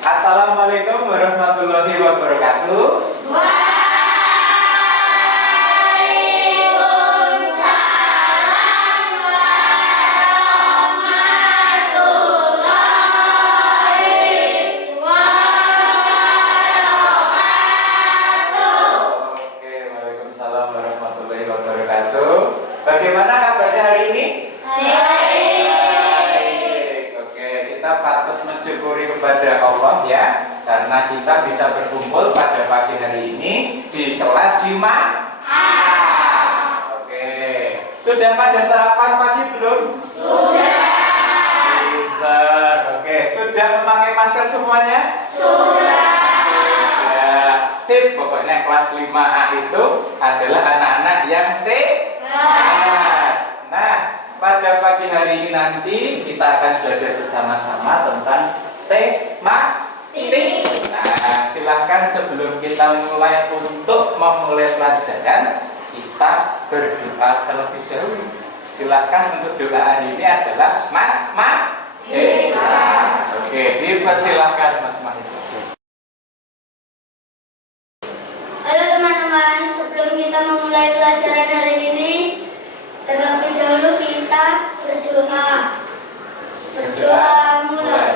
Assalamualaikum warahmatullahi wabarakatuh. Oke, waalaikumsalam warahmatullahi wabarakatuh. Bagaimana kabarnya hari ini? Kita patut mensyukuri kepada Allah ya, karena kita bisa berkumpul pada pagi hari ini di kelas 5A. Oke, sudah pada sarapan pagi belum? Sudah. Pintar. Oke, sudah memakai masker semuanya? Sudah. Ya, sip. Pokoknya kelas 5A itu adalah anak-anak yang sehat. Nah, pada pagi hari ini nanti kita akan belajar bersama-sama tentang tematik. Nah, silahkan sebelum kita mulai untuk memulai pelajaran, kita berdoa terlebih dahulu. Silahkan untuk doa hari ini adalah Mas Mahesa. Oke, dipersilahkan Mas Mahesa. Halo teman-teman, sebelum kita memulai pelajaran hari ini, terlebih dahulu kita berdoa. Berdoa mulai.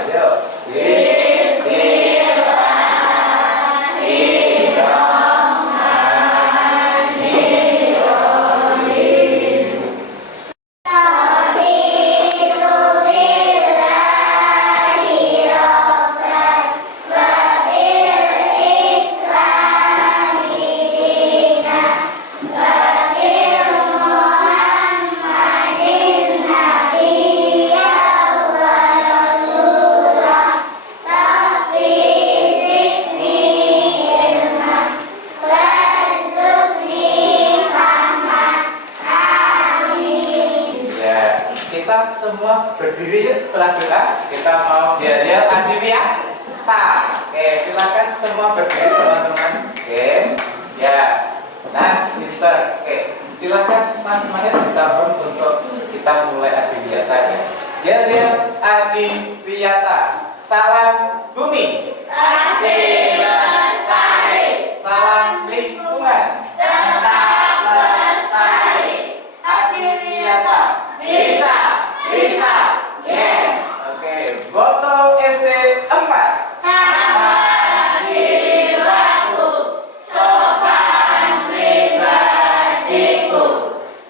Kita semua berdiri setelah doa. Kita mau lihat Adiwiyata. Oke, silakan semua berdiri teman-teman. Oke, ya. Nah, pinter. Oke, silakan Mas Mahes disambung untuk kita mulai Adiwiyata ya. Lihat Adiwiyata. Salam bumi. Asih lestari. Salam lingkungan. Tetap lestari. Adiwiyata. Bisa. Yes. Oke, botol SD 4. Taman jiwaku, sopan pribadiku,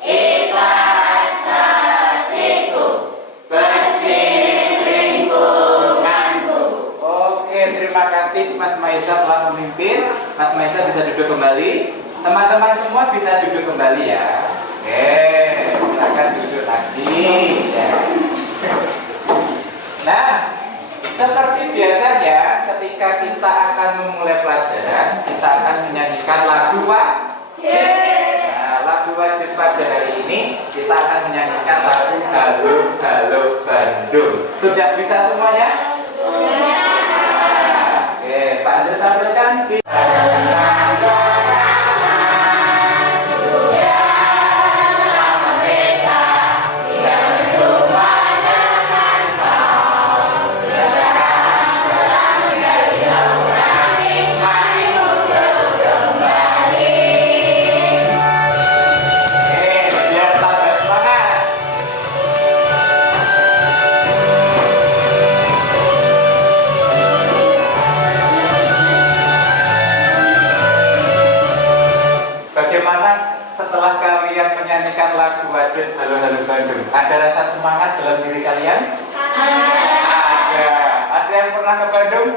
ikhlas hatiku, bersih lingkunganku. Oke, terima kasih Mas Mahesa telah memimpin. Mas Mahesa bisa duduk kembali. Teman-teman semua bisa duduk kembali ya. Oke, silakan duduk lagi ya. Nah, seperti biasanya ketika kita akan memulai pelajaran, kita akan menyanyikan lagu wajib. Nah, lagu wajib pada hari ini kita akan menyanyikan lagu Halo Halo Bandung. Sudah bisa semuanya? Sudah. Nah, oke, Pak Andre tampilkan di setelah kalian menyanyikan lagu wajib Halo Halo Bandung, ada rasa semangat dalam diri kalian? Ada. Ada yang pernah ke Bandung?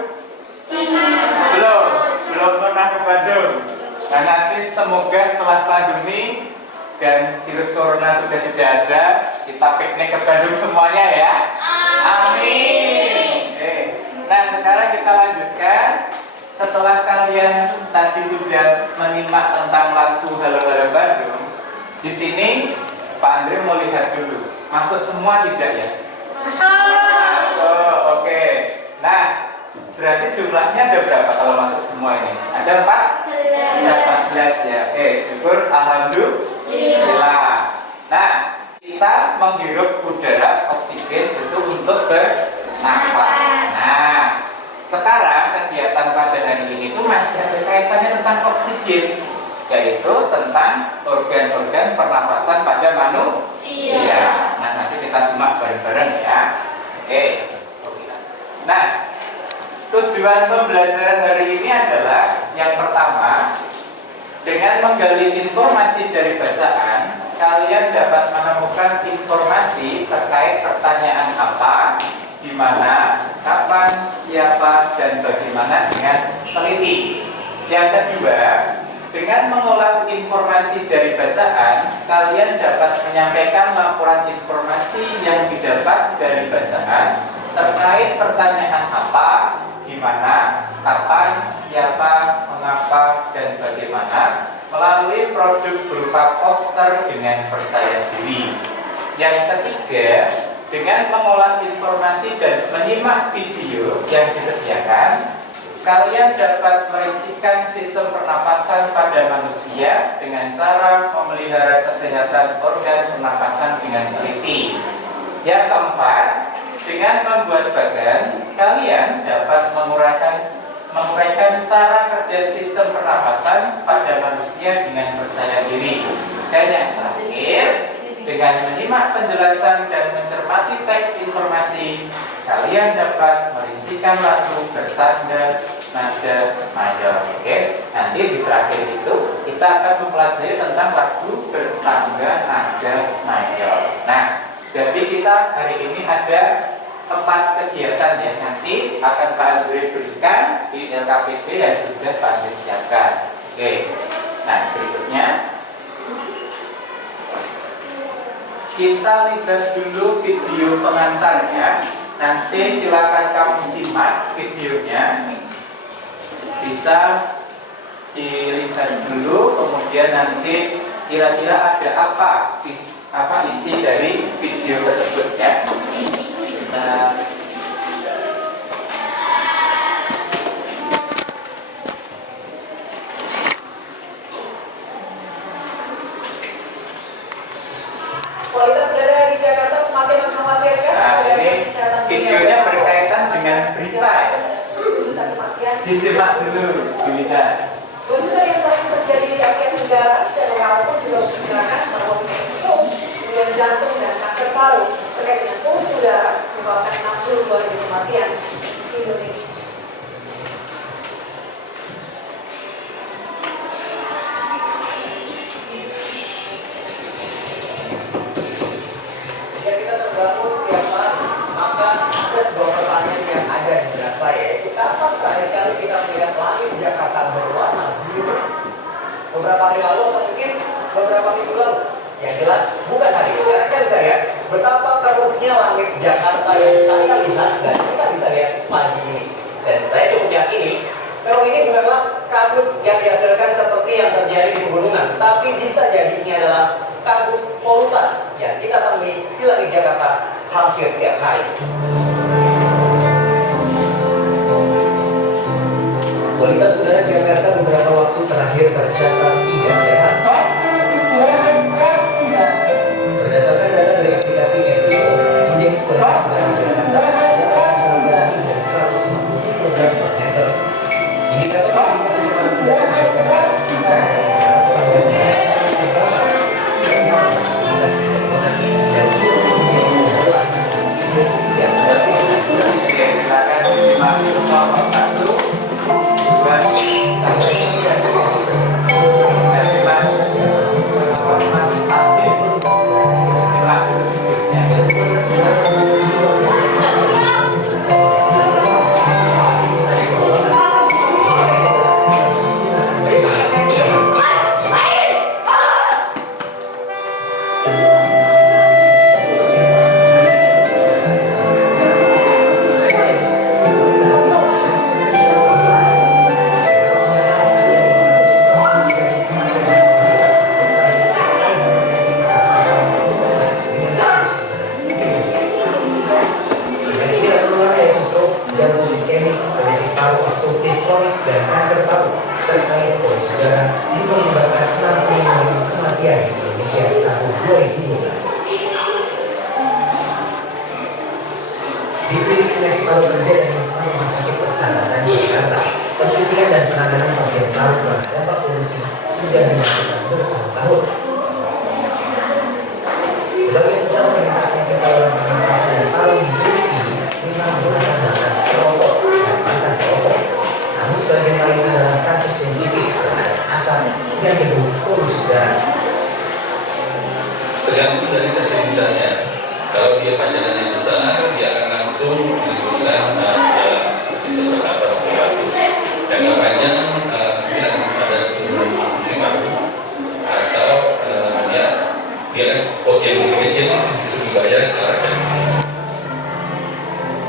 Belum pernah ke Bandung. Nah, nanti semoga setelah pandemi dan virus corona sudah tidak ada, kita piknik ke Bandung semuanya ya. Amin. Nah, sekarang kita lanjutkan. Setelah kalian tadi sudah menyimak tentang lagu Halo Halo Bandung, di sini Pak Andre mau lihat dulu. Masuk semua tidak ya? Masuk. Oke. Nah, berarti jumlahnya ada berapa kalau masuk semua ini? Ada 14 ya. Oke, syukur. Alhamdulillah. Nah, kita menghirup udara oksigen itu untuk bernapas. Nah, Sekarang kegiatan pada hari ini itu masih ada kaitannya tentang oksigen, yaitu tentang organ-organ pernapasan pada manusia. Nah, nanti kita simak bareng-bareng ya. Oke. Nah, tujuan pembelajaran hari ini adalah yang pertama, dengan menggali informasi dari bacaan, kalian dapat menemukan informasi terkait pertanyaan apa, di mana, kapan, siapa, dan bagaimana dengan teliti. Yang kedua, dengan mengolah informasi dari bacaan, kalian dapat menyampaikan laporan informasi yang didapat dari bacaan terkait pertanyaan apa, di mana, kapan, siapa, mengapa, dan bagaimana melalui produk berupa poster dengan percaya diri. Yang ketiga, dengan mengolah informasi dan menyimak video yang disediakan, kalian dapat merincikan sistem pernapasan pada manusia dengan cara memelihara kesehatan organ pernapasan dengan teliti. Yang keempat, dengan membuat bagan, kalian dapat menguraikan cara kerja sistem pernapasan pada manusia dengan percaya diri. Dan yang terakhir, dengan menyimak penjelasan dan mencermati teks informasi, kalian dapat merincikan lagu bertanda nada mayor. Oke, nanti di terakhir itu kita akan mempelajari tentang lagu bertanda nada mayor. Nah, jadi kita hari ini ada 4 kegiatan yang nanti akan Pak Andri berikan di LKPD yang sudah Pak Andri siapkan. Oke, nah berikutnya kita lihat dulu video pengantarnya. Nanti silakan kamu simak videonya, bisa dilihat dulu, kemudian nanti kira-kira ada apa isi dari video tersebut ya. Kualitas udara di Jakarta semakin mengkhawatirkan. Nah, ini videonya berkaitan dengan berita ya. Disimak dulu, dilihat. Bencana yang paling terjadi di Asia Tenggara dan WHO juga harus mengatakan bahwa stroke, kemudian jantung dan kanker paru terkait dengan polusi udara menyebabkan 62.000 kematian di Indonesia. Jika kita terbangun tiap malam, maka ada sebuah pertanyaan yang ada di benak saya, yaitu kapan terakhir kali kita melihat langit Jakarta berwarna biru? Beberapa hari lalu atau mungkin beberapa minggu lalu? Yang jelas bukan hari ini. Karena kan saya betapa keruhnya langit Jakarta yang saya lihat dan kita bisa lihat pagi ini. Dan saya cukup yakini kalau ini bukanlah kabut yang dihasilkan seperti yang terjadi di pegunungan, tapi bisa jadi ini adalah kabut polutan yang kita temui di langit Jakarta hampir setiap hari. Kualitas udara Jakarta beberapa waktu terakhir tercatat tidak sehat. Berdasarkan data dari aplikasi EVO, indeks kualitas udara Jakarta dapat mencapai dari 150 mikrogram per meter. Indikator pencemaran udara Jakarta Silakan disimak nomor 1, Dipilih oleh para pekerja dan rumah sakit bersama berlarut karena dampak polusi sudah dilakukan bertahun-tahun. Sebagian besar penyakit saluran pernapasan yang paling dimiliki memang menggunakan bahan rokok dan mantan rokok. Namun sebagian lain adalah kasus sensitif terhadap asap dan debu polusi udara. Tergantung dari sensitivitasnya. Kalau dia panjangannya besar, dia akan langsung menimbulkan dalam sesak napas sesuatu. Jangka panjang mungkin akan ada fungsi paru atau dia yang kecil justru dibayar ke arah jantung.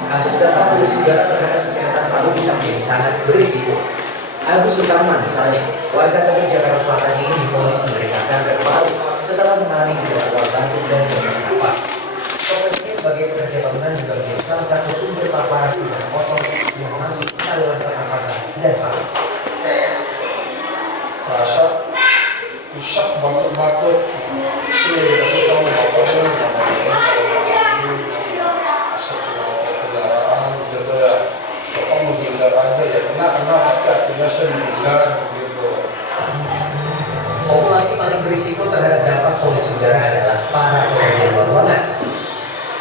Kasus dampak polusi udara terhadap kesehatan paru bisa menjadi sangat berisiko. Agus Sutarman misalnya, warga Tebet Jakarta Selatan ini divonis menderita kanker paru setelah mengalami gejala batuk dan sesak napas. Profesinya sebagai pekerja bangunan juga menjadi salah satu sumber paparan udara kotor yang masuk ke saluran pernapasan dan paru. Saya merasa rusak batuk-batuk, sudah dikasih tahu bapaknya asap kendaraan gitu ya. Bapak mau dihindar aja ya, kena tapi artinya saya menghindar gitu. Populasi paling berisiko terhadap dampak polusi udara adalah para pekerja luar ruangan.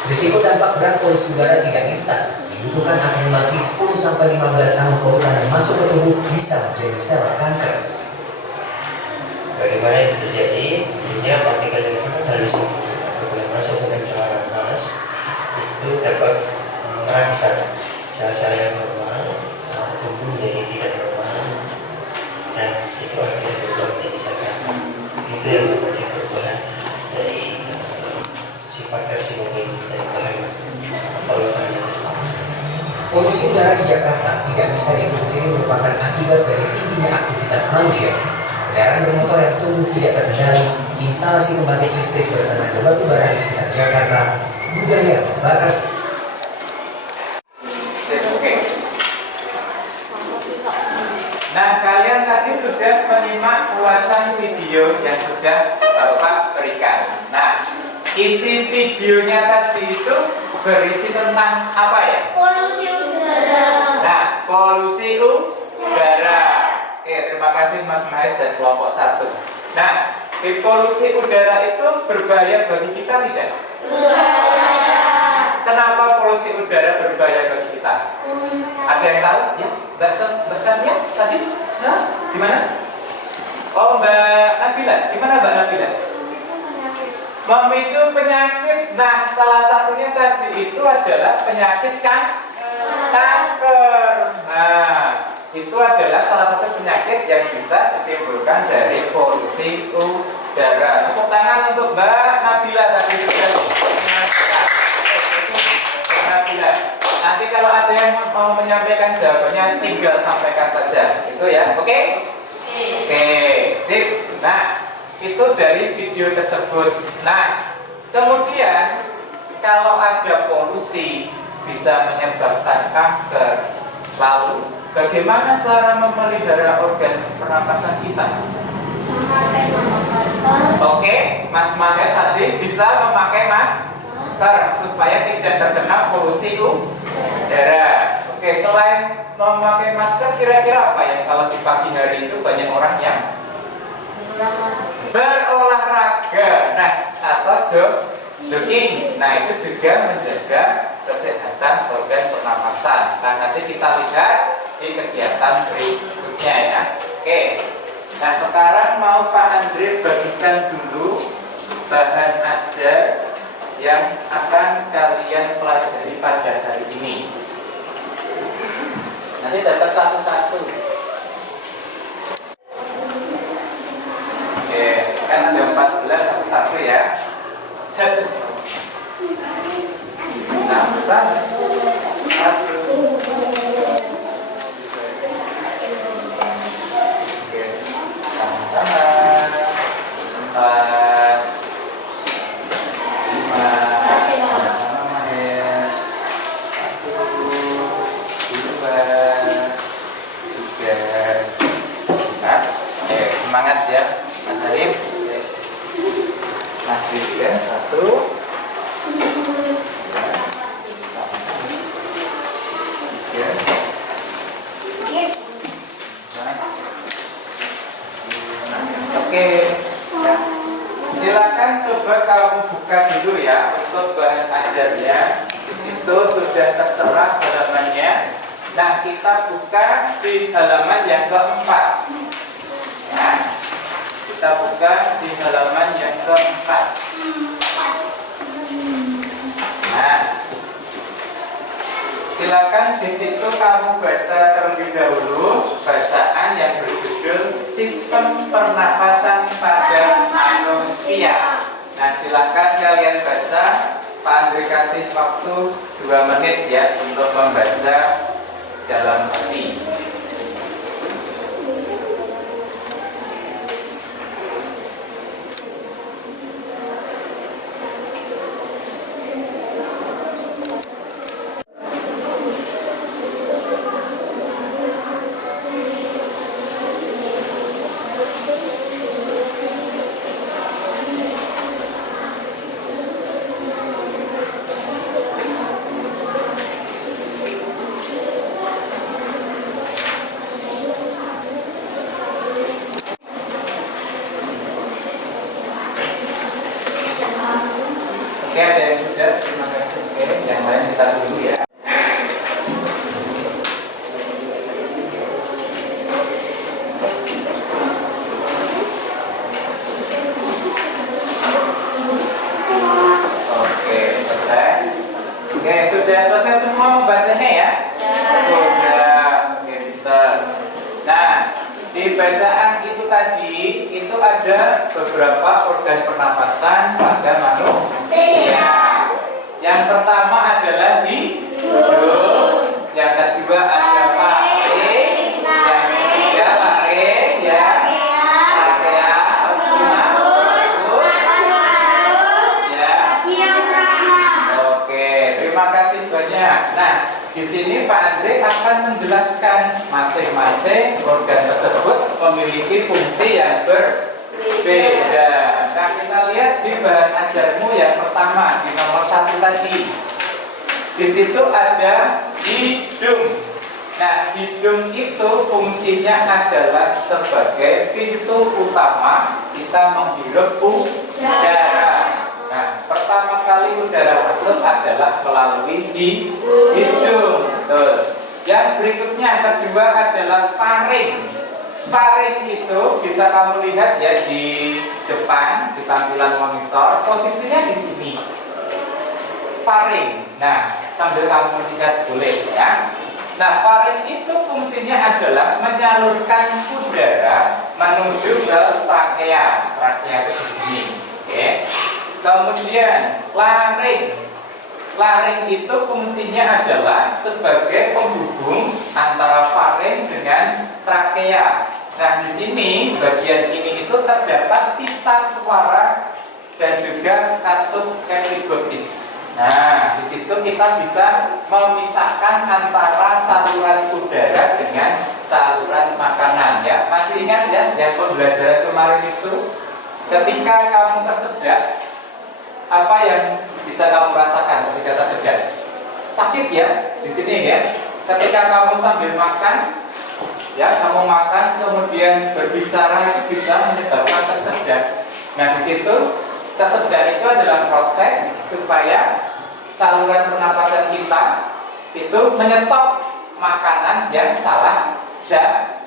Risiko dampak berat polusi udara tidak instan. Dibutuhkan akumulasi 10-15 tahun polutan yang masuk ke tubuh bisa menjadi sel kanker. Bagaimana itu terjadi? Tentunya partikel yang sangat halus apabila masuk ke dalam saluran nafas itu dapat merangsang sel-sel yang normal tumbuh menjadi tidak normal dan itu akhirnya berubah menjadi sel kanker. Itu yang namanya perubahan dari sifat karsinomik dan bahan polutan yang tersebut. Polusi udara di Jakarta tidak bisa dipungkiri merupakan akibat dari tingginya aktivitas manusia. Kendaraan bermotor yang tumbuh tidak terkendali, instalasi pembangkit listrik bertenaga batu bara di sekitar Jakarta, budaya membakar. Oke. Nah, kalian tadi sudah menyimak ulasan video yang sudah Bapak berikan. Nah, isi videonya tadi itu berisi tentang apa ya? Polusi udara. Nah, polusi udara. Oke, terima kasih Mas Mahes dan kelompok 1. Nah, di polusi udara itu berbahaya bagi kita tidak? Berbahaya. Kenapa polusi udara berbahaya bagi kita? Ada yang tahu? Ya, Mbak Sania tadi? Nah, gimana? Oh, Mbak Nabila, gimana Mbak Nabila? Memicu penyakit. Nah, salah satunya tadi itu adalah penyakit kanker. Nah, itu adalah salah satu penyakit yang bisa ditimbulkan dari polusi udara. Tepuk tangan untuk Mbak Nabila tadi sudah Nabila. Nanti kalau ada yang mau menyampaikan jawabannya tinggal sampaikan saja. Itu ya, oke? Oke, sip. Nah, itu dari video tersebut. Nah, kemudian kalau ada polusi bisa menyebabkan kanker. Lalu, bagaimana cara memelihara organ pernapasan kita? Oke, Mas Mahes tadi bisa memakai masker supaya tidak terkena polusi udara. Oke, selain memakai masker, kira-kira apa yang kalau di pagi hari itu banyak orang yang berolahraga, nah atau jogging. Nah, itu juga menjaga kesehatan organ pernapasan. Nah, nanti kita lihat di kegiatan berikutnya ya. Oke. Nah, sekarang mau Pak Andre bagikan dulu bahan ajar yang akan kalian pelajari pada hari ini. Nanti dapat satu-satu. Oke, kan ada 14 satu-satu ya. Nah, bersama. Oke, sama-sama. 4, 5, sama-sama Mahes. 1, 2, 3, 4. Oke, semangat ya, Mas Arif. Mas Rifda 1, 2, 3, 4, untuk bahan ajarnya. Di situ sudah tertera halamannya. Nah, kita buka di halaman yang keempat. Ya, kita buka di halaman yang keempat. Nah, silakan di situ kamu baca terlebih dahulu bacaan yang berjudul Sistem Pernapasan pada Manusia. Nah, silakan kalian baca. Pak Andri kasih waktu 2 menit ya untuk membaca dalam hati. Oke, ada yang sudah, terima kasih. Oke, yang lain kita dulu ya. Oke, selesai. Oke, sudah selesai semua membacanya ya? Sudah. Oke, pintar. Nah, di bacaan itu tadi itu ada beberapa organ pernapasan pada manusia. Yang pertama adalah hidung, yang kedua ada faring, yang ketiga laring, ya, trachea, ya. Oke, terima kasih banyak. Nah, di sini Pak Andre akan menjelaskan masing-masing organ tersebut memiliki fungsi yang berbeda. Nah, kita lihat di bahan ajarmu yang pertama di nomor 1 tadi. Di situ ada hidung. Nah, hidung itu fungsinya adalah sebagai pintu utama kita menghirup udara. Nah, pertama kali udara masuk adalah melalui hidung. Betul. Yang berikutnya kedua adalah faring. Faring itu bisa kamu lihat ya di depan di tampilan monitor, posisinya di sini. Faring. Nah, sambil kamu lihat boleh ya. Nah, faring itu fungsinya adalah menyalurkan udara menuju ke trachea. Trachea itu di sini. Oke. Kemudian laring. Laring itu fungsinya adalah sebagai penghubung antara faring dengan trachea. Nah, di sini bagian ini itu terdapat pita suara dan juga katup epiglottis. Nah, di situ kita bisa memisahkan antara saluran udara dengan saluran makanan ya. Masih ingat ya pembelajaran kemarin itu ketika kamu tersedak, apa yang bisa kamu rasakan ketika tersedak? Sakit ya di sini ya. Ketika kamu sambil makan, ya kamu makan kemudian berbicara itu bisa menyebabkan tersedak. Nah, di situ tersedak itu adalah proses supaya saluran pernapasan kita itu menyetop makanan yang salah jalan,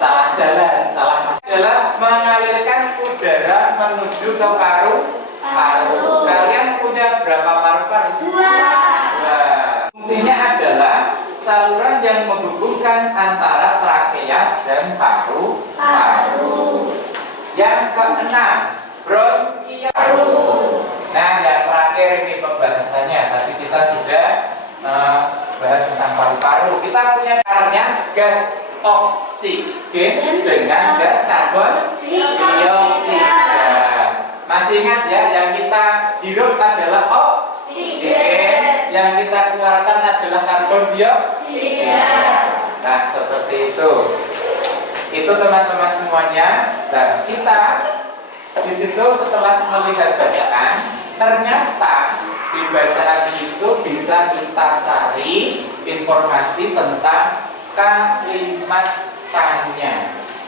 salah masuk. Adalah mengalirkan udara menuju ke paru-paru. Kalian punya berapa paru-paru? 2. Fungsinya adalah saluran yang menghubungkan antara trachea dan paru-paru. Yang keenam, bronkial. Nah, yang terakhir ini pembahasannya. Tadi kita sudah bahas tentang paru-paru. Kita punya caranya gas oksigen dengan gas karbon dioksida. Masih ingat ya, yang kita hirup adalah oksigen, yang kita keluarkan adalah karbon dioksida. Nah, seperti itu. Itu teman-teman semuanya. Dan kita di situ setelah melihat bacaan, ternyata di bacaan itu bisa kita cari informasi tentang kalimat tanya.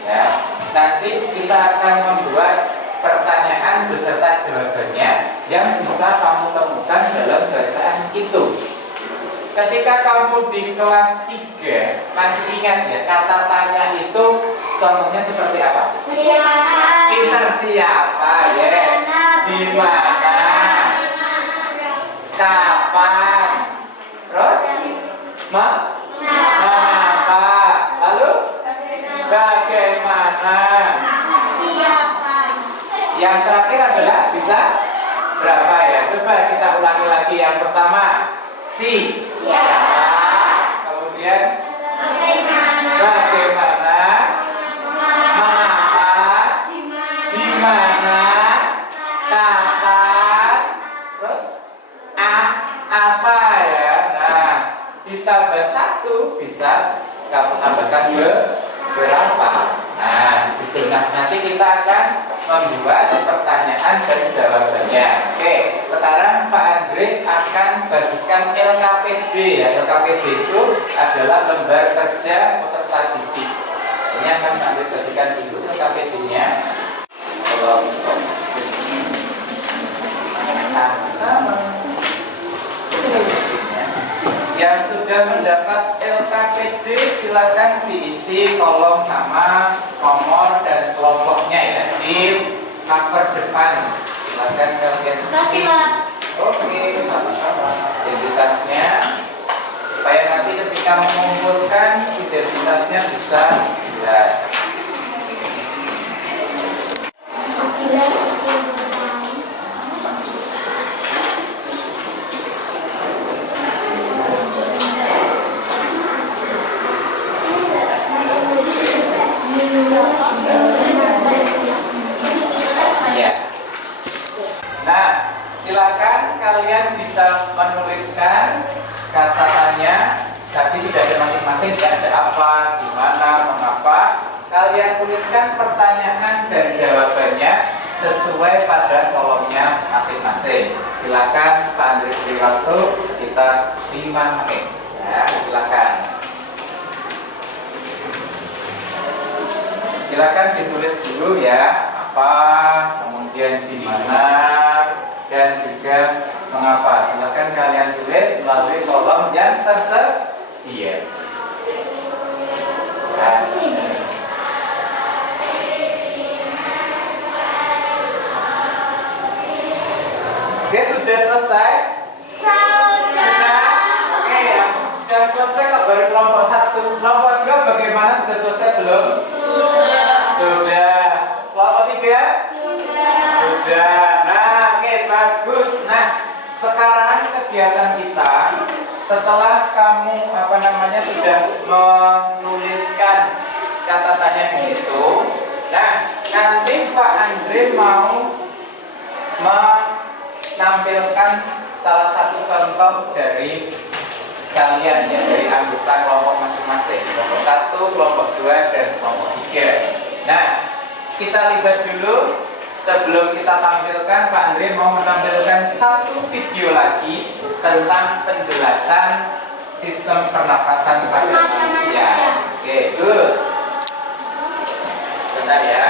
Ya, nanti kita akan membuat pertanyaan beserta jawabannya yang bisa kamu temukan dalam bacaan itu. Ketika kamu di kelas 3, masih ingat ya, kata tanya itu contohnya seperti apa? Pinter siapa? Yes. Di mana? Kapan? Terus? Mengapa? Lalu? Bagaimana? Yang terakhir adalah bisa berapa ya? Coba kita ulangi lagi. Yang pertama, siapa? Kemudian bagaimana? Mengapa? Di mana? Kapan? Terus apa ya? Nah, ditambah 1 bisa kamu tambahkan berapa? Nah, di situ. Nah, nanti kita akan membuat pertanyaan dan jawabannya. Oke, sekarang Pak Andre akan bagikan LKPD ya. LKPD itu adalah lembar kerja peserta didik. Ini akan Andre bagikan dulu LKPD-nya. Kalau sama. Yang sudah mendapat LKPD silakan diisi kolom nama, nomor, dan kelompoknya ya di cover depan. Silakan kalian isi. Oke, sama-sama. Identitasnya supaya nanti ketika mengumpulkan identitasnya bisa jelas. Ya. Nah, silakan kalian bisa menuliskan kata tanya. Tadi sudah ada masing-masing ya, ada apa, di mana, mengapa. Kalian tuliskan pertanyaan dan jawabannya sesuai pada kolomnya masing-masing. Silakan Pak Andre beri waktu sekitar 5 menit. Ya, silakan. Silakan ditulis dulu ya, apa, kemudian di mana, dan juga mengapa. Silakan kalian tulis melalui kolom yang tersedia. Nah. Oke, sudah selesai? Sudah. Oke, yang sudah selesai kok baru kelompok 1. Kelompok 2 bagaimana? Sudah selesai belum? Sudah. Kelompok 3? Sudah. Nah, oke, bagus. Nah, sekarang kegiatan kita setelah kamu sudah menuliskan catatannya di situ. Nah, nanti Pak Andre mau menampilkan salah satu contoh dari kalian ya, dari anggota kelompok masing-masing, kelompok 1, kelompok 2, dan kelompok 3. Nah, kita lihat dulu. Sebelum kita tampilkan, Pak Andre mau menampilkan satu video lagi tentang penjelasan sistem pernafasan pada manusia. Oke, good. Bentar ya.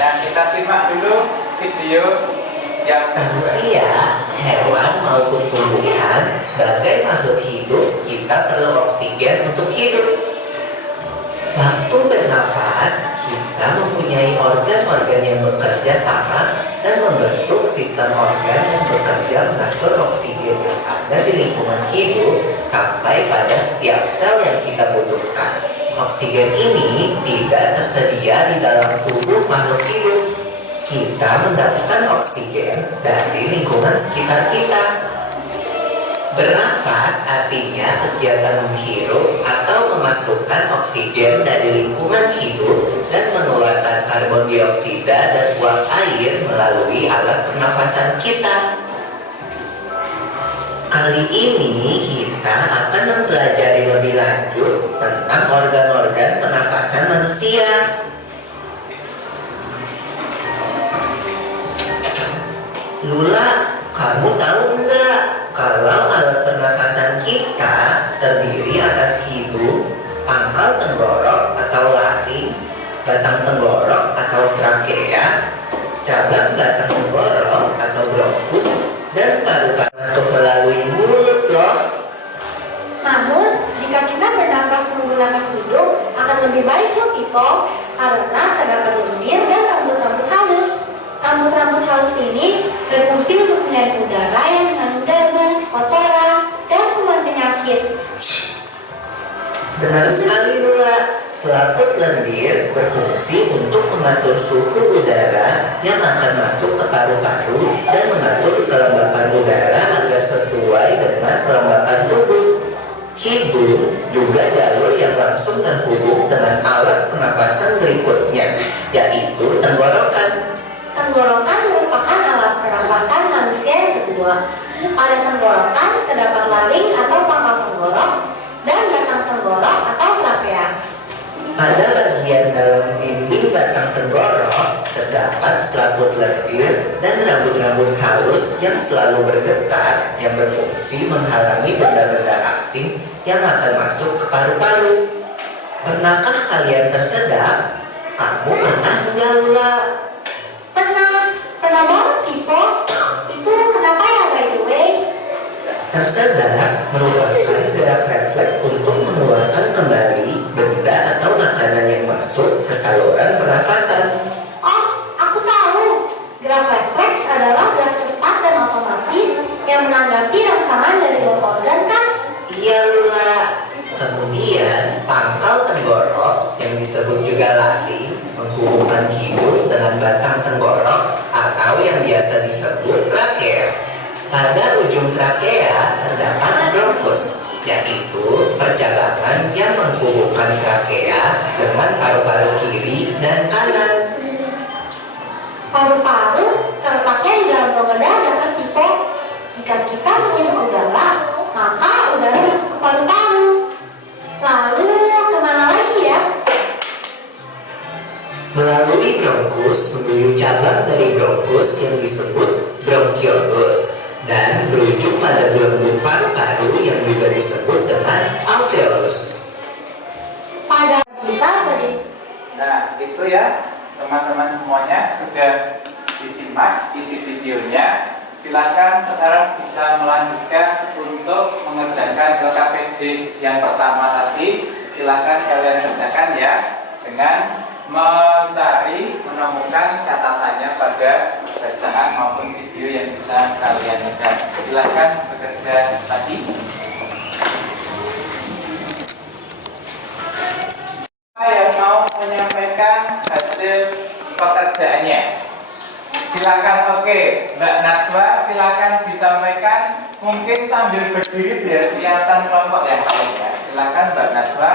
Dan kita simak dulu video yang Manusia, hewan maupun tumbuhan, sebagai makhluk hidup, kita perlu oksigen untuk hidup. Waktu bernafas, kita mempunyai organ-organ yang bekerja sama dan membentuk sistem organ yang bekerja mengatur oksigen yang ada di lingkungan hidup sampai pada setiap sel yang kita butuhkan. Oksigen ini tidak tersedia di dalam tubuh makhluk hidup. Kita mendapatkan oksigen dari lingkungan sekitar kita. Bernafas artinya kegiatan menghirup atau memasukkan oksigen dari lingkungan hidup dan mengeluarkan karbon dioksida dan uap air melalui alat pernafasan kita. Kali ini kita akan mempelajari lebih lanjut organ-organ pernafasan manusia. Lula, kamu tahu enggak kalau alat pernafasan kita terdiri atas hidung, pangkal tenggorok atau laring, batang tenggorok atau trakea, cabang batang tenggorok atau bronkus, dan paru-paru masuk melalui mulut loh. Namun, jika kita bernafas menggunakan hidung akan lebih baik loh Pipo, karena terdapat lendir dan rambut-rambut halus. Rambut-rambut halus ini berfungsi untuk menyaring udara yang mengandung debu, kotoran, dan kuman penyakit. Benar sekali Lula, selaput lendir berfungsi untuk mengatur suhu udara yang akan masuk ke paru-paru dan mengatur kelembapan udara agar sesuai dengan kelembapan tubuh. Hidung juga jalur yang langsung terhubung dengan alat pernapasan berikutnya, yaitu tenggorokan. Tenggorokan merupakan alat pernapasan manusia yang kedua. Pada tenggorokan terdapat laring atau pangkal tenggorok dan batang tenggorok atau trakea. Pada bagian dalam dinding batang tenggorok terdapat selaput lendir dan rambut-rambut halus yang selalu bergetar yang berfungsi menghalangi benda-benda asing yang akan masuk ke paru-paru. Pernahkah kalian tersedak? Kamu pernah enggak Lula? Pernah banget Pipo. Itu kenapa ya by the way? Tersedak merupakan gerak refleks untuk mengeluarkan kembali benda atau makanan yang masuk ke saluran pernafasan. Oh, aku tahu. Gerak refleks adalah gerak cepat dan otomatis yang menanggapi rangsangan dari luar organ kan? Iya Lula. Kemudian pangkal tenggorok yang disebut juga laring menghubungkan hidung dengan batang tenggorok atau yang biasa disebut trakea. Pada ujung trakea terdapat bronkus, yaitu percabangan yang menghubungkan trakea dengan paru-paru kiri dan kanan. Paru-paru terletaknya di dalam rongga dada kan Pipo. Jika kita menghirup udara, maka udara masuk ke paru-paru. Lalu kemana lagi ya? Melalui bronkus menuju cabang dari bronkus yang disebut bronkiolus dan berujung pada gelembung paru-paru yang juga disebut dengan alveolus. Pada kita tadi. Nah, itu ya teman-teman semuanya sudah disimak isi videonya. Silakan sekarang bisa melanjutkan untuk mengerjakan LKPD yang pertama tadi. Silakan kalian kerjakan ya dengan menemukan catatannya pada bacaan maupun video yang bisa kalian lihat. Silakan bekerja tadi. Siapa yang mau menyampaikan hasil pekerjaannya? Silakan, oke, Mbak Naswa, silakan disampaikan. Mungkin sambil berdiri biar kelihatan kelompok yang lain ya. Silakan Mbak Naswa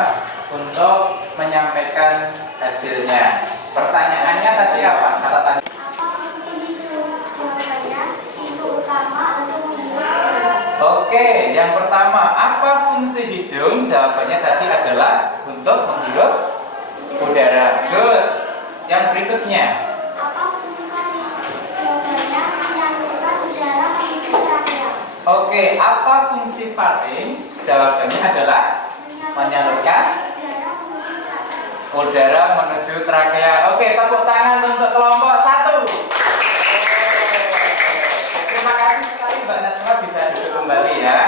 untuk menyampaikan hasilnya. Pertanyaannya tadi apa? Kata-kata. Apa fungsi hidung? Jawabannya pintu utama untuk menghirup udara. Oke, yang pertama, apa fungsi hidung? Jawabannya tadi adalah untuk menghirup udara. Good. Yang berikutnya. Apa fungsi faring? Jawabannya menyalurkan udara menuju trakea. Oke, apa fungsi faring? Jawabannya adalah menyalurkan udara menuju trakea. Oke, tepuk tangan untuk kelompok 1. Terima kasih sekali Mbak Nasma, bisa duduk kembali ya.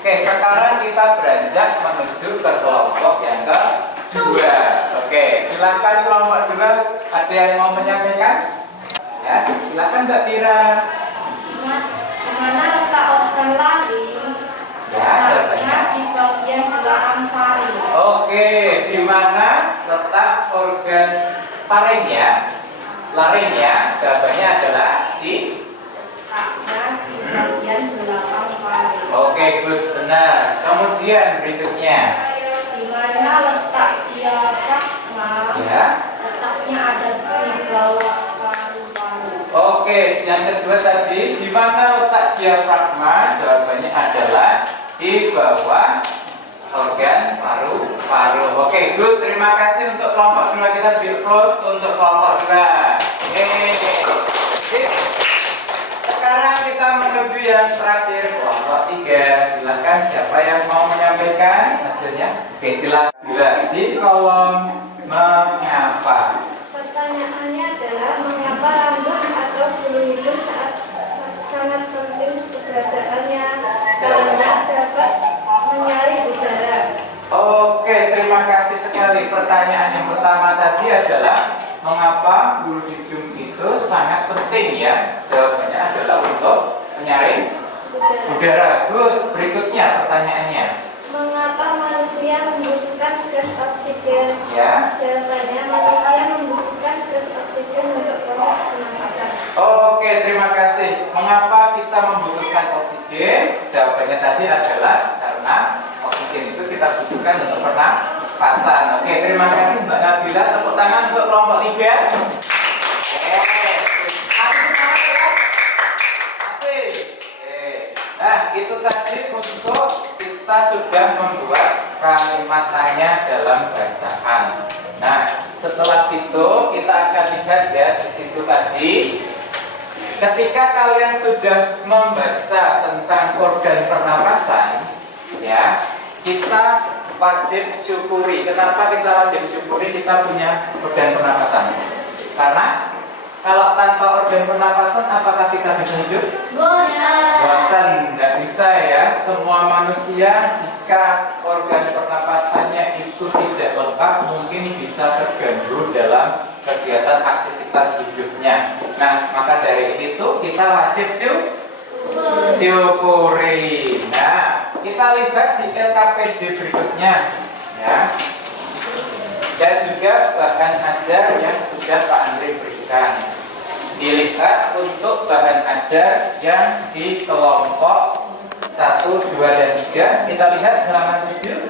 Oke, sekarang kita beranjak menuju ke kelompok yang kedua. Oke, silakan kelompok 2. Ada yang mau menyampaikan? Ya, silakan Mbak Tira. Mas, mana letak organ laring? Ya, jawabannya di bagian belakang faring. Oke, di mana letak organ faring ya? Laring ya. Jawabannya adalah di bagian belakang faring. Oke, Gus, benar. Kemudian berikutnya. Di mana letak diafragma? Ya. Letaknya ada di bawah paru-paru. Oke, yang kedua tadi, di mana letak diafragma? Jawabannya adalah di bawah organ paru-paru. Oke, good. Terima kasih untuk kelompok 2. Kita beri close untuk kelompok 2. Sekarang kita menuju yang terakhir, kelompok 3. Silakan siapa yang mau menyampaikan hasilnya? Oke, silakan. Di kolom mengapa. Pertanyaannya adalah mengapa rambut atau bulu hidung sangat penting keberadaannya karena dapat menyaring udara. Oke, terima kasih sekali. Pertanyaan yang pertama tadi adalah mengapa bulu hidung itu sangat penting ya? Jawabannya adalah untuk menyaring udara. Good. Berikutnya pertanyaannya. Mengapa manusia membutuhkan gas oksigen? Ya. Jawabannya manusia membutuhkan gas oksigen untuk proses pernapasan. Oke, terima kasih. Mengapa kita membutuhkan oksigen? Jawabannya tadi adalah karena oksigen itu kita butuhkan untuk pernapasan. Oke, terima kasih Mbak Nabila. Tepuk tangan untuk kelompok 3. Nah, itu tadi untuk kita sudah membuat kalimat tanya dalam bacaan. Nah, setelah itu kita akan lihat ya di situ tadi. Ketika kalian sudah membaca tentang organ pernapasan, ya, kita wajib syukuri. Kenapa kita wajib syukuri kita punya organ pernapasan? Karena kalau tanpa organ pernapasan, apakah kita bisa hidup? Bukan, tidak bisa ya. Semua manusia jika organ pernapasannya itu tidak lengkap, mungkin bisa terganggu dalam kegiatan aktivitas hidupnya. Nah, maka dari itu kita wajib syukuri. Nah, kita lihat di LKPD berikutnya, ya. Dan juga bahan ajar yang sudah Pak Andre berikan. Dilihat untuk bahan ajar yang di kelompok 1, 2, dan 3. Kita lihat halaman 7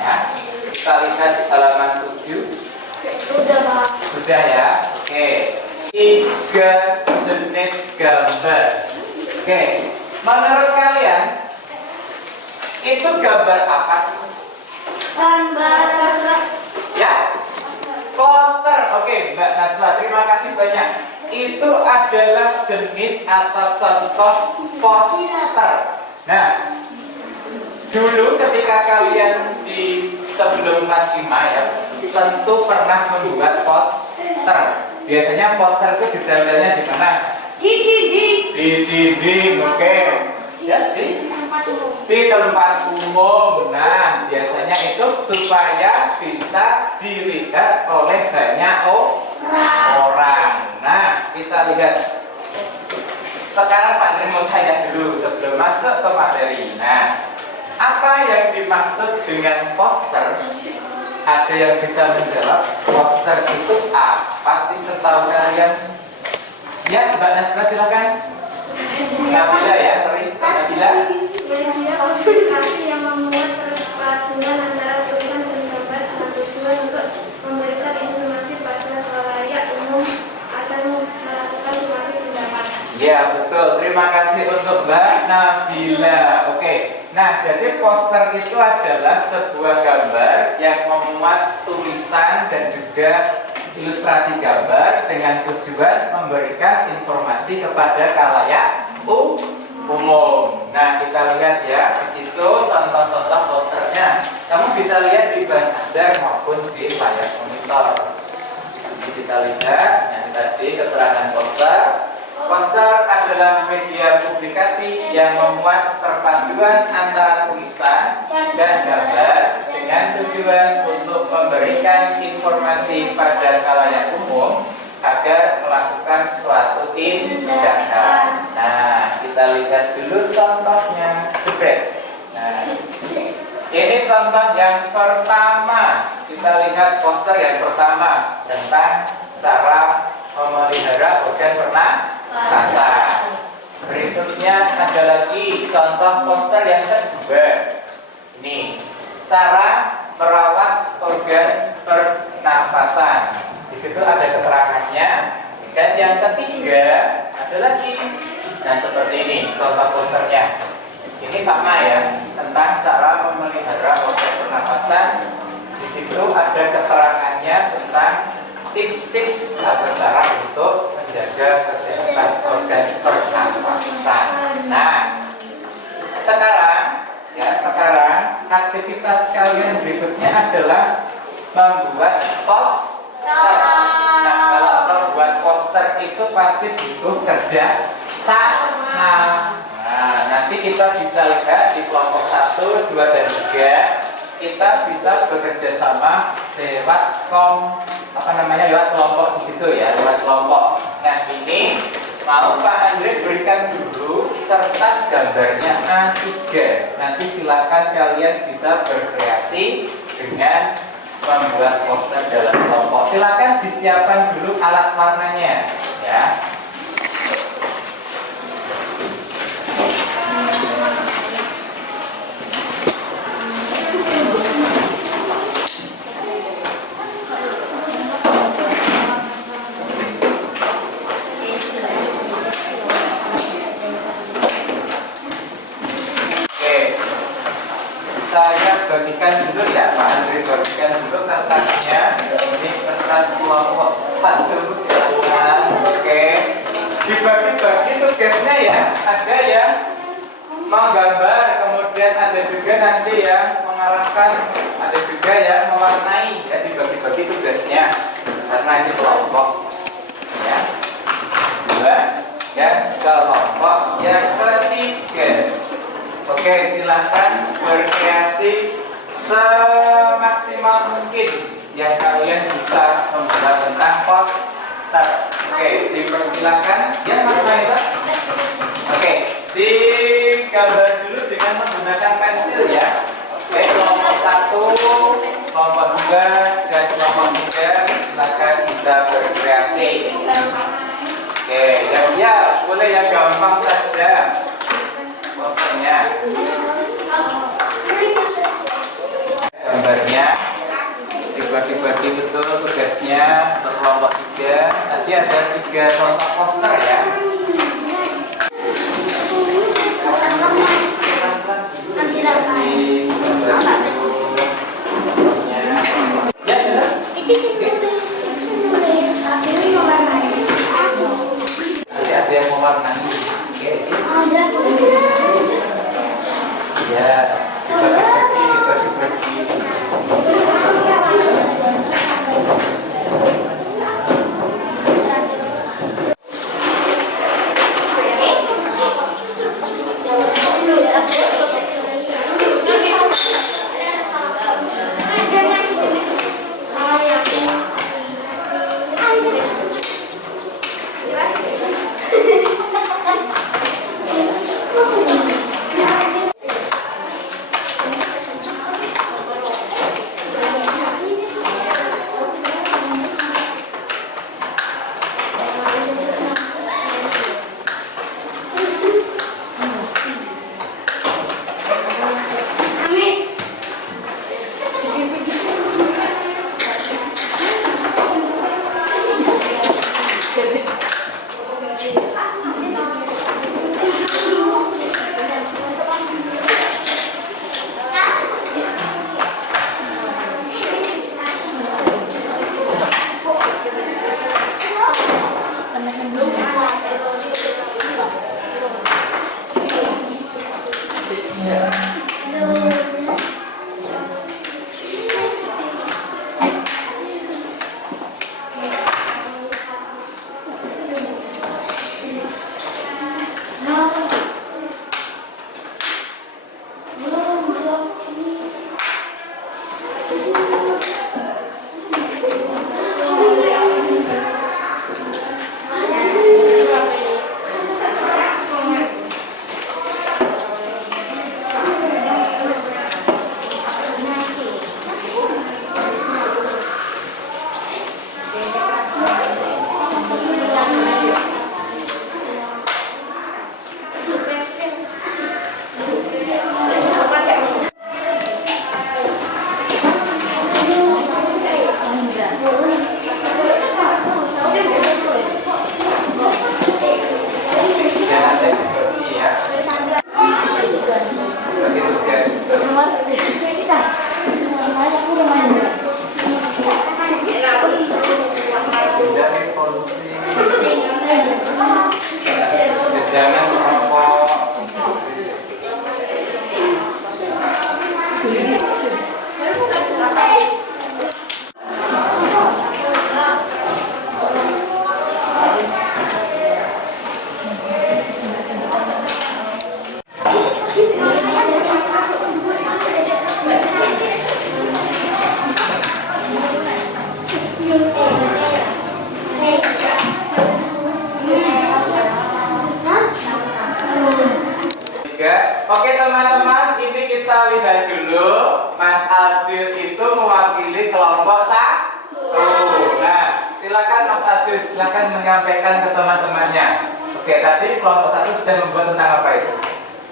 ya. Kita lihat halaman 7. Sudah, Pak. Sudah ya. Oke. 3 jenis gambar. Oke. Menurut kalian itu gambar apa sih? Gambar. Ya. Poster. Oke, Mbak Nasla, terima kasih banyak. Itu adalah jenis atau contoh poster. Nah, dulu ketika kalian di sebelum kelas 5 ya, tentu pernah membuat poster. Biasanya poster itu ditempelnya di mana? Di dinding. Di dinding, oke. Ya, di tempat umum. Nah, biasanya itu supaya bisa dilihat oleh banyak orang. Nah, kita lihat. Sekarang Pak Andre mau tanya dulu sebelum masuk ke materi. Nah, apa yang dimaksud dengan poster? Ada yang bisa menjawab? Poster itu apa sih setahu kalian? Ya, Mbak Nasra silakan. Nabila ya, sorry, Nabila. Media komunikasi yang memuat perpaduan antara tulisan dan gambar satu tujuan untuk memberikan informasi pada khalayak umum agar melakukan suatu tindakan. Ya, betul. Terima kasih untuk Mbak Nabila. Oke. Nah, jadi poster itu adalah sebuah gambar yang memuat tulisan dan juga ilustrasi gambar dengan tujuan memberikan informasi kepada khalayak umum. Nah, kita lihat ya di situ contoh-contoh posternya. Kamu bisa lihat di bahan ajar maupun di layar monitor. Jadi kita lihat yang tadi keterangan poster. Poster adalah media publikasi yang memuat perpaduan antara tulisan dan gambar dengan tujuan untuk memberikan informasi pada khalayak umum agar melakukan suatu tindakan. Nah, kita lihat dulu contohnya. Jebret. Nah, ini contoh yang pertama. Kita lihat poster yang pertama tentang cara memelihara organ pernapasan. Berikutnya ada lagi contoh poster yang kedua. Ini cara merawat organ pernapasan. Di situ ada keterangannya. Dan yang ketiga ada lagi. Nah, seperti ini contoh posternya. Ini sama ya, tentang cara memelihara organ pernapasan. Di situ ada keterangannya tentang tips-tips atau cara untuk menjaga kesehatan organ pernapasan. Nah, sekarang aktivitas kalian berikutnya adalah membuat poster. Nah, kalau membuat poster itu pasti butuh kerja sama. Nah, nanti kita bisa lihat di kelompok 1, 2, dan 3 kita bisa bekerja sama lewat lewat kelompok di situ ya, lewat kelompok. Nah, ini mau Pak Andre berikan dulu kertas gambarnya A3. Nanti silakan kalian bisa berkreasi dengan membuat poster dalam kelompok. Silakan disiapkan dulu alat warnanya ya. Saya bagikan dulu ya, Pak Andre bagikan dulu kertasnya. Ini kertas kelompok 1 ya. Oke. Dibagi-bagi tugasnya ya. Ada yang menggambar, kemudian ada juga nanti yang mengarahkan, ada juga yang mewarnai ya. Dibagi-bagi tugasnya karena ini kelompok ya. 2 dan kelompok yang ketiga. Oke, silakan berkreasi semaksimal mungkin yang kalian bisa membuat tentang poster. Oke, dipersilakan ya Mas Maisa. Oke, digambar dulu dengan menggunakan pensil ya. Oke, kelompok 1, kelompok 2, dan kelompok 3 silakan bisa berkreasi. Oke, ya boleh yang gampang saja. Gambarnya dibagi-bagi betul tugasnya untuk kelompok 3. Tadi ada 3 contoh poster ya. Nanti ada yang mewarnai. Ya, dibagi-bagi. Oke teman-teman, ini kita lihat dulu. Mas Adil itu mewakili kelompok 1. Nah, silakan Mas Adil, silakan menyampaikan ke teman-temannya. Oke, tadi kelompok 1 sudah membuat tentang apa itu?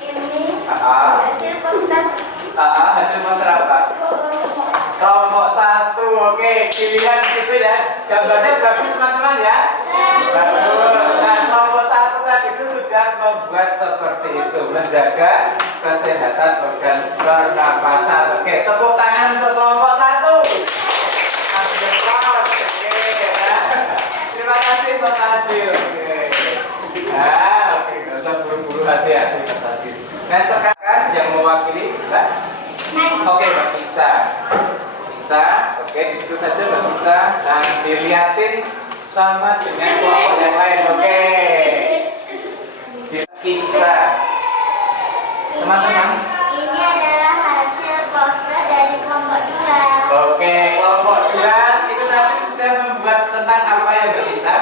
Ini hasil poster. Hasil poster apa? Kelompok 1. Oke, dilihat di situ ya. Gambarnya bagus teman-teman ya. Bagus. Nah, kelompok 1 tadi itu sudah membuat seperti itu, menjaga kesehatan organ pernapasan. Oke, tepuk tangan untuk kelompok 1. Oke, ya. Terima kasih Mas Adil. Oke. Oke, nggak usah buru-buru, hati-hati Mas Adil. Nah, sekarang yang mewakili Mbak. Oke, Mbak Ica. Oke, di situ saja Mbak Ica. Nah, dilihatin sama dengan kelompok yang lain. Oke. Ica. Teman-teman. Ini adalah hasil poster dari kelompok 2. Oke, kelompok 2 itu nanti sudah membuat tentang apa ya Mbak Ica?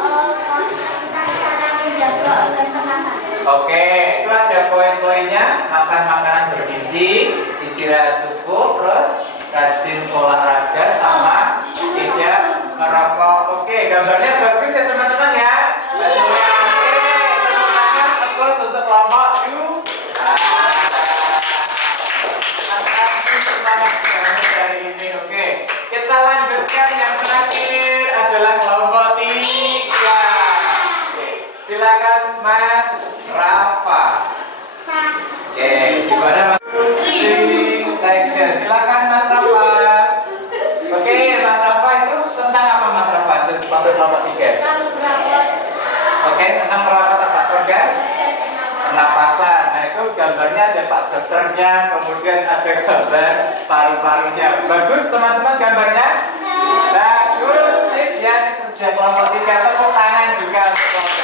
Poster tentang cara menjaga organ pernapasan. Oke, itu ada poin-poinnya. Makan makanan bergizi, istirahat cukup, terus rajin olahraga sama tidak merokok. Oke, gambarnya bagus ya teman-teman ya. Hasilnya oke, teman-teman applause untuk kelompok 2. Makasih semangat banget hari ini. Oke, kita lanjutkan yang terakhir adalah kelompok 3. Oke, silakan Mas Rafa. Oke, gimana Mas? Silakan Mas Rafa. Oke, Mas Rafa itu tentang apa Mas Rafa? Hasil kelompok 3. Oke, tentang perawatan apa? Organ pernapasan. Nah, itu gambarnya ada Pak dokternya, kemudian ada gambar paru-parunya. Bagus teman-teman gambarnya? Bagus, sip ya. Kerja kelompok 3, tepuk tangan juga untuk kelompok.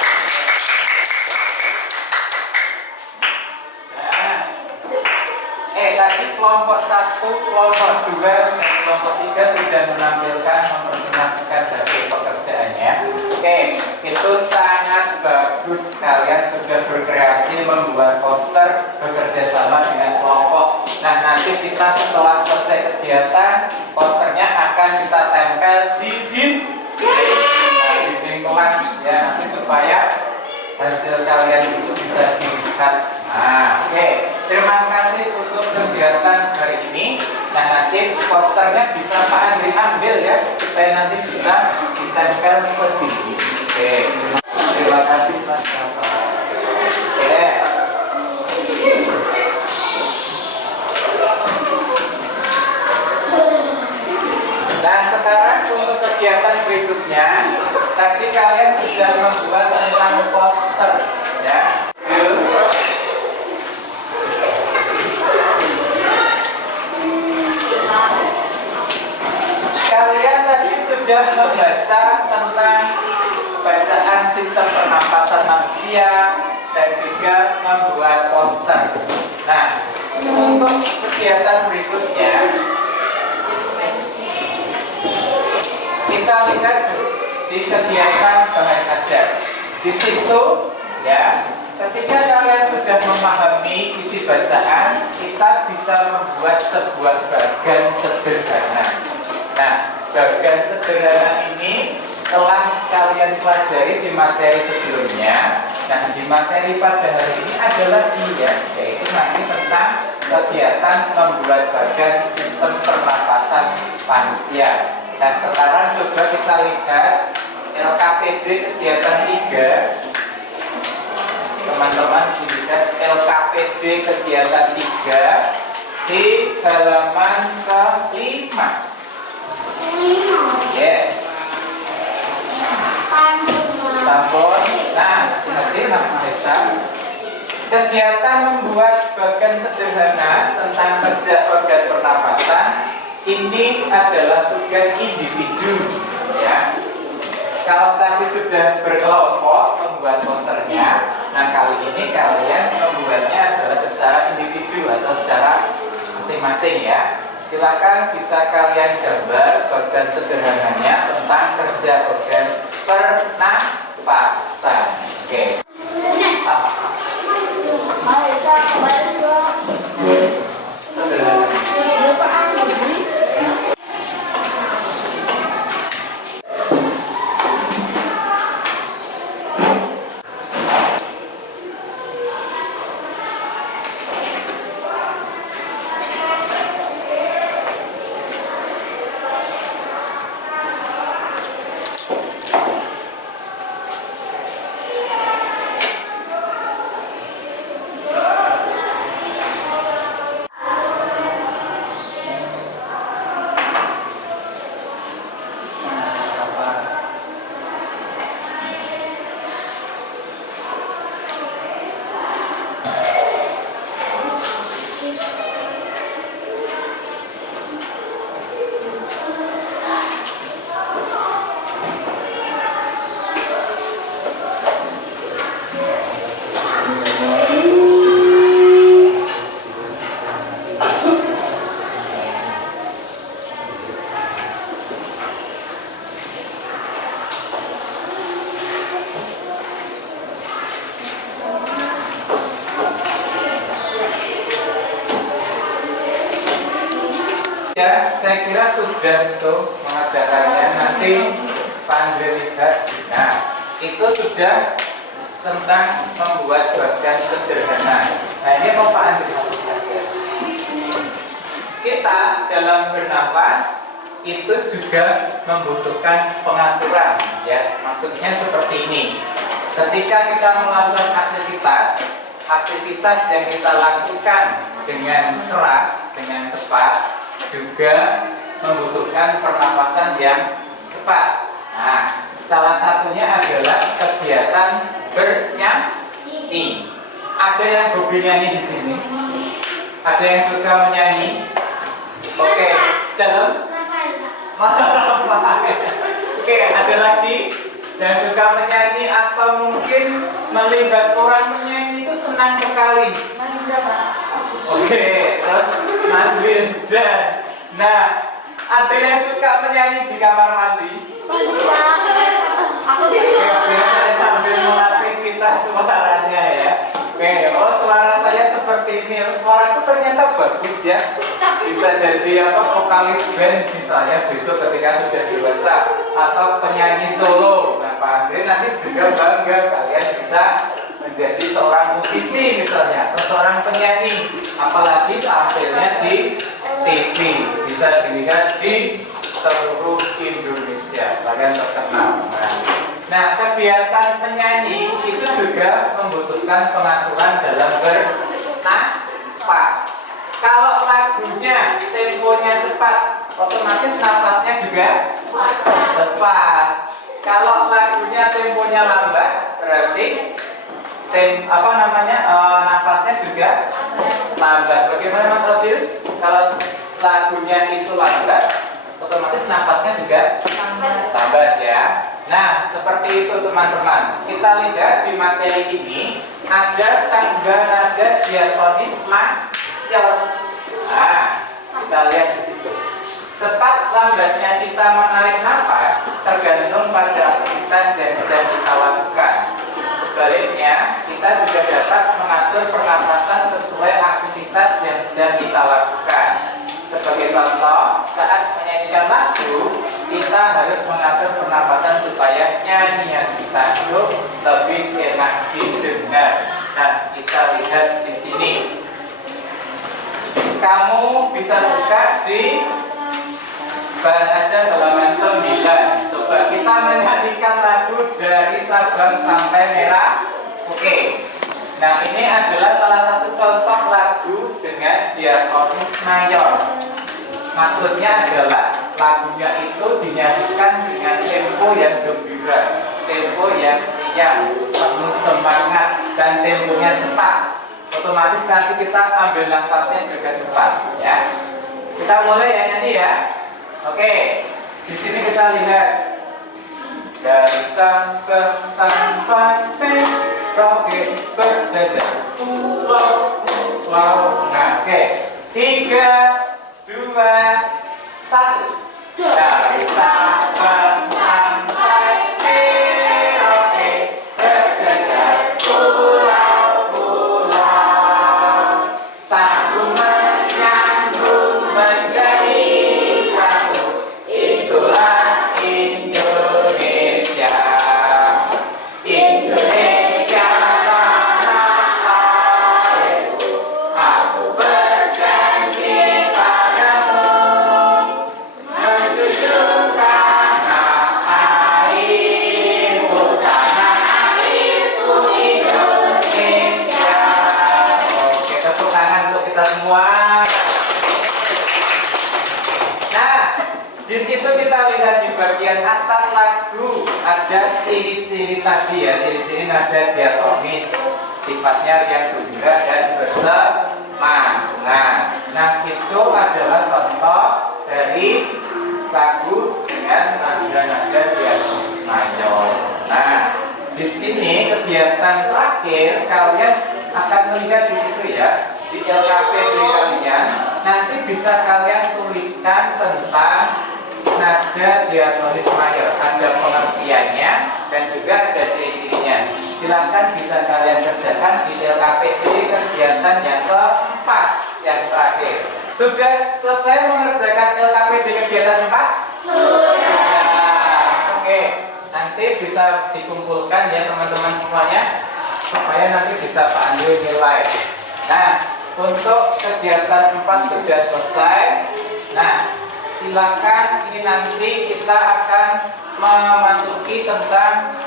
Tadi kelompok 1, kelompok 2, dan kelompok 3 sudah menampilkan, mempresentasikan hasil pekerjaannya. Oke, itu sangat bagus. Kalian sudah berkreasi membuat poster bekerja sama dengan kelompok. Nah, nanti kita setelah selesai kegiatan, posternya akan kita tempel di dinding kelas ya, nanti supaya hasil kalian itu bisa dilihat. Nah, oke. Terima kasih untuk kegiatan hari ini. Nah, nanti posternya bisa Pak Andri ambil ya, supaya nanti bisa ditempel seperti ini. Oke. Terima kasih Mas Rafa. Oke. Nah, sekarang untuk kegiatan berikutnya, tadi kalian sudah membuat tentang poster ya. Kalian tadi sudah membaca tentang bacaan sistem pernapasan manusia dan juga membuat poster. Nah, untuk kegiatan berikutnya kita lihat di kegiatan bahan ajar. Di situ ya, ketika kalian sudah memahami isi bacaan, kita bisa membuat sebuah bagan sederhana. Nah, bagan sederhana ini telah kalian pelajari di materi sebelumnya. Nah, di materi pada hari ini adalah yaitu nanti tentang kegiatan membuat bagan sistem pernapasan manusia. Nah, sekarang coba kita lihat LKPD kegiatan 3. Teman-teman lihat LKPD kegiatan 3 di halaman ke-5. Yes. Sampun. Nah, nanti Mas Mahesa. Kegiatan membuat bagan sederhana tentang kerja organ pernapasan ini adalah tugas individu, ya. Kalau tadi sudah berkelompok membuat posternya, nah kali ini kalian membuatnya adalah secara individu atau secara masing-masing ya. Silakan bisa kalian gambar bagan sederhananya tentang kerja organ pernapasan. Oke. Nah, saya kira sudah tuh mengerjakannya. Nanti panggil lihat. Nah, itu sudah tentang membuat bagan sederhana. Nah, ini mau Pak Andri hapus saja. Kita dalam bernafas itu juga membutuhkan pengaturan, ya. Maksudnya seperti ini. Ketika kita melakukan aktivitas yang kita lakukan dengan keras, dengan cepat, juga membutuhkan pernapasan yang cepat. Nah, salah satunya adalah kegiatan bernyanyi. Ada yang hobi nyanyi di sini? Ada yang suka menyanyi? Oke, dalam? Oke, ada lagi yang suka menyanyi atau mungkin melihat orang menyanyi itu senang sekali. Oke, terus Mas Wildan. Nah, ada yang suka menyanyi di kamar mandi? Oke, biasanya sambil melatih kita suaranya ya. Oke, oh suara saya seperti ini. Suaraku ternyata bagus ya. Bisa jadi vokalis band misalnya besok ketika sudah dewasa, atau penyanyi solo. Nah, Pak Andre nanti juga bangga kalian bisa menjadi seorang musisi misalnya, atau seorang penyanyi, apalagi tampilnya di TV, bisa dilihat di seluruh Indonesia, kalian terkenal. Nah, kegiatan penyanyi itu juga membutuhkan pengaturan dalam bernafas. Kalau lagunya temponya cepat, otomatis nafasnya juga cepat. Kalau lagunya temponya lambat, berarti nafasnya juga lambat. Bagaimana Mas Adil? Kalau lagunya itu lambat, otomatis nafasnya juga lambat ya. Nah, seperti itu teman-teman. Kita lihat di materi ini ada tangga nada diatonis mayor. Nah, kita lihat di situ. Cepat lambatnya kita menarik nafas tergantung pada aktivitas yang sedang kita lakukan. Sebaliknya, kita juga dapat mengatur pernapasan sesuai aktivitas yang sedang kita lakukan. Sebagai contoh, saat menyanyikan lagu, kita harus mengatur pernapasan supaya nyanyian kita itu lebih enak didengar. Nah, kita lihat di sini. Kamu bisa buka di bahan aja halaman 9. Coba kita menyanyikan lagu dari Sabang sampai Merah. Oke. Nah, ini adalah salah satu contoh lagu dengan diatonis mayor. Maksudnya adalah lagunya itu dinyanyikan dengan tempo yang gembira, tempo yang riang, penuh semangat, dan temponya cepat. Otomatis nanti kita ambil nafasnya juga cepat, ya. Kita mulai ya nyanyi ya. Oke, di sini kita lihat dari Sabang sampai Merauke berjajar pulau. Nah, oke. 3, 2, 1. Dari Sabang sampai Merauke berjajar pulau-pulau. Sambung menyambung menjadi satu. Itulah Indonesia. Indonesia tanah airku. Aku berjanji padamu menjunjung tanah airku, Indonesia. Oke, tepuk tangan untuk kita semua. Nah, di situ kita lihat di bagian atas lagu ada ciri-ciri tadi ya, ciri-ciri nada diatonis, sifatnya riang gembira dan bersemangat. Nah, itu adalah contoh dari lagu dengan nada-nada diatonis mayor. Nah, di sini kegiatan terakhir kalian akan melihat di situ ya, di LKP kalian nanti bisa kalian tuliskan tentang nada diatonis mayor, ada pengertiannya dan juga ada ciri-cirinya. Silakan bisa kalian kerjakan di LKP kegiatan yang keempat, yang terakhir. Sudah selesai mengerjakan LKPD kegiatan 4? Sudah. Oke, nanti bisa dikumpulkan ya teman-teman semuanya, supaya nanti bisa Pak Andri nilai. Nah, untuk kegiatan 4 sudah selesai. Nah, silakan ini nanti kita akan memasuki tentang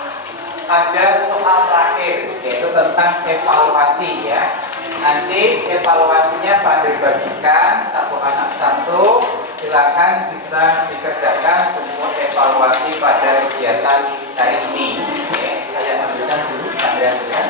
ada soal terakhir, yaitu tentang evaluasi ya. Nanti evaluasinya Pak Andri bagikan satu anak satu, silakan bisa dikerjakan untuk evaluasi pada kegiatan hari ini. Oke, saya ambilkan dulu, Pak Andri ambilkan.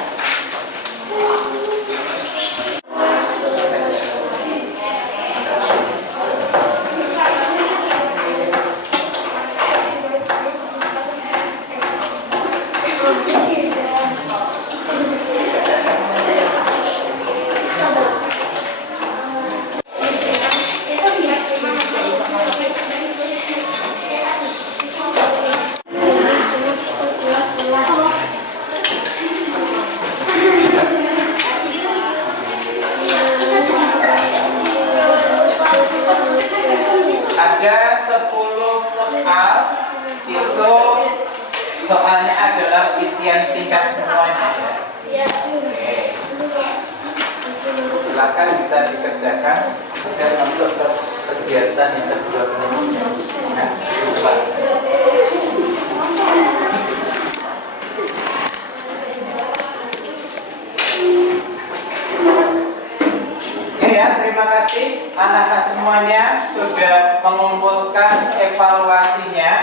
Ada 10 soal, itu soalnya adalah isian singkat semuanya ya. Oke. Silakan bisa dikerjakan dan masuk ke kegiatan yang kedua ini. Nah, lupa. Ya, terima kasih anak-anak semuanya sudah mengumpulkan evaluasinya.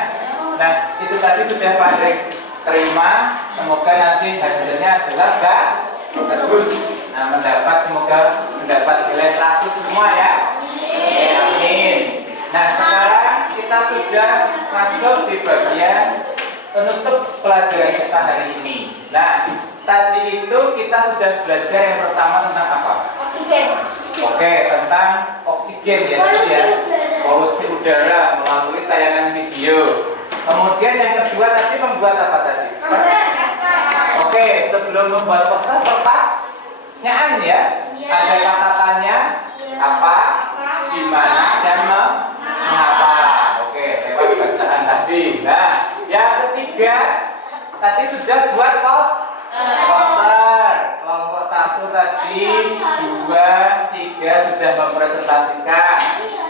Nah, itu tadi sudah Pak Andri terima. Semoga nanti hasilnya adalah bagus. Nah, semoga mendapat nilai 100 semua ya. Amin. Nah, sekarang kita sudah masuk di bagian penutup pelajaran kita hari ini. Nah, tadi itu kita sudah belajar yang pertama tentang apa? Oksigen. Oke, tentang oksigen ya, polusi udara melalui tayangan video. Kemudian yang kedua tadi membuat apa tadi? Oke, sebelum membuat poster pertanyaan ya. Ada kata tanya, apa, di mana, dan mengapa. Oke, lewat bacaan tadi. Nah, yang ketiga tadi sudah buat poster. Kelompok 1 tadi, 2, 3 sudah mempresentasikan.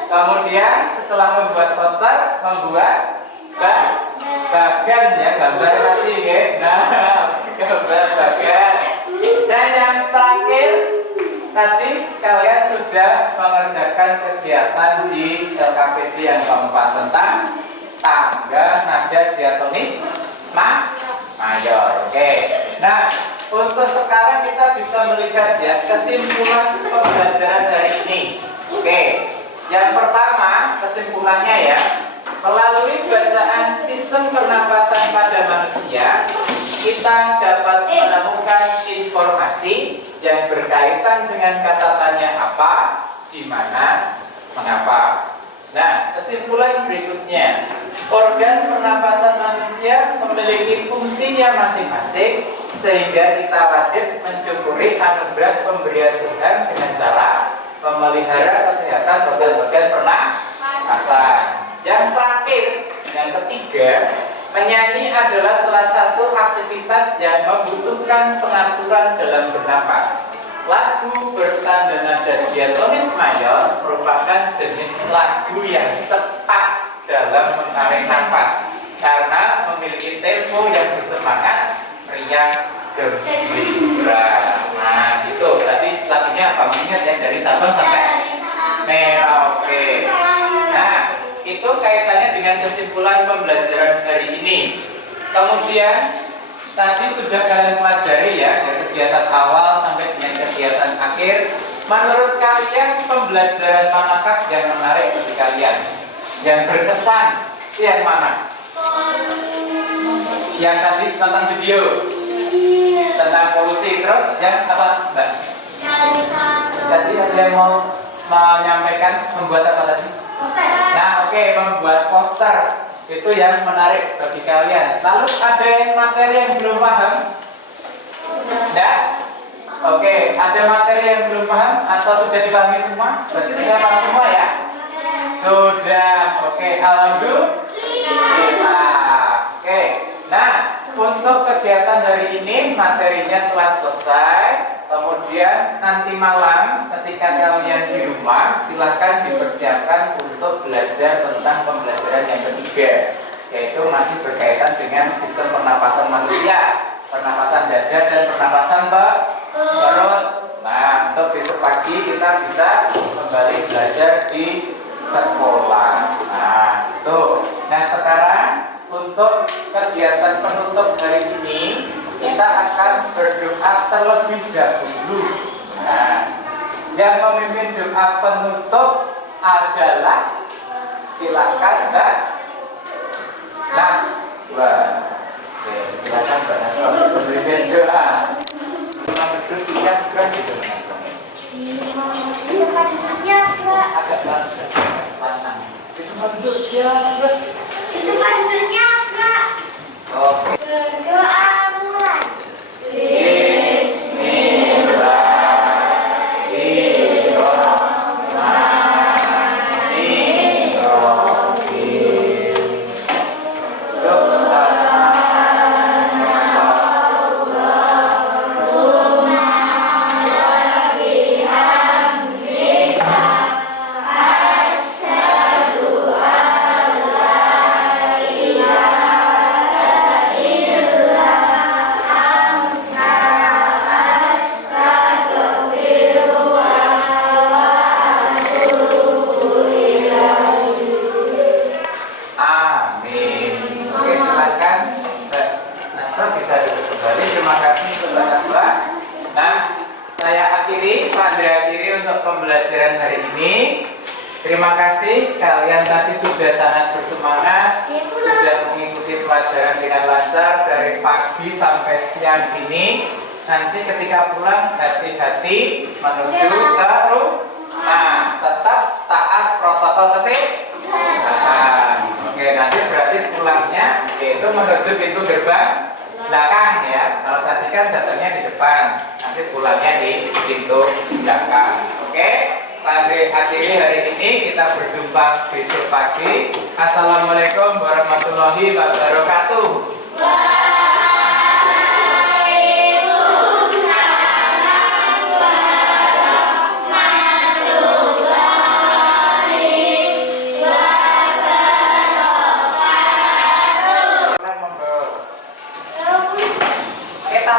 Kemudian setelah membuat poster, membuat bagan ya, gambar tadi ya. Nah, gambar bagan. Dan yang terakhir tadi kalian sudah mengerjakan kegiatan di LKPD yang keempat tentang tangga nada diatonis mayor. Oke. Nah, untuk sekarang kita bisa melihat ya kesimpulan pembelajaran hari ini. Oke. Yang pertama kesimpulannya ya, melalui bacaan sistem pernapasan pada manusia, kita dapat menemukan informasi yang berkaitan dengan kata tanya apa, di mana, mengapa. Nah, kesimpulan berikutnya, organ pernapasan manusia memiliki fungsinya masing-masing, sehingga kita wajib mensyukuri anugerah pemberian Tuhan dengan cara memelihara kesehatan organ-organ pernapasan. Yang terakhir, yang ketiga, menyanyi adalah salah satu aktivitas yang membutuhkan pengaturan dalam bernapas. Lagu bertanda nada diatonis mayor merupakan jenis lagu yang cepat dalam menarik nafas karena memiliki tempo yang bersemangat, riang, gembira. Nah, itu tadi lagunya apa? Ingat ya, dari Sabang sampai Merauke. Nah, itu kaitannya dengan kesimpulan pembelajaran hari ini. Kemudian tadi sudah kalian pelajari ya, dari kegiatan awal sampai dengan kegiatan akhir. Menurut kalian pembelajaran manakah yang menarik bagi kalian? Yang berkesan yang mana? Yang tadi tentang video, tentang polusi. Terus yang apa, Mbak? Jadi ada yang mau menyampaikan membuat apa tadi? Nah, oke, membuat poster itu yang menarik bagi kalian. Lalu ada yang materi yang belum paham? Enggak? Oke, ada materi yang belum paham atau sudah dipahami semua? Berarti sudah paham semua ya? Sudah. Oke, alhamdulillah. Oke. Nah, untuk kegiatan hari ini materinya telah selesai. Kemudian nanti malam ketika kalian di rumah silahkan dipersiapkan untuk belajar tentang pembelajaran yang ketiga, yaitu masih berkaitan dengan sistem pernapasan manusia, pernapasan dada dan pernapasan perut. Nah, untuk besok pagi kita bisa kembali belajar di sekolah. Nah, itu. Nah, sekarang untuk kegiatan penutup hari ini kita akan berdoa terlebih dahulu. Nah, yang memimpin doa penutup adalah silakan Mbak Najwa. Oke, silakan Mbak Najwa memimpin doa. Duduk siap kan gitu. Agak lantang. Itu duduk siap. Oke. Berdoa mulai. Pembelajaran hari ini. Terima kasih kalian tadi sudah sangat bersemangat, sudah mengikuti pelajaran dengan lancar dari pagi sampai siang ini. Nanti ketika pulang hati-hati menuju ke rumah, tetap taat protokol kesehatan. Oke, nanti berarti pulangnya yaitu menuju pintu gerbang belakang ya. Kalau tadi kan datangnya di depan, nanti pulangnya di pintu belakang. Oke, pada akhiri hari ini kita berjumpa besok pagi. Assalamualaikum warahmatullahi wabarakatuh. Kita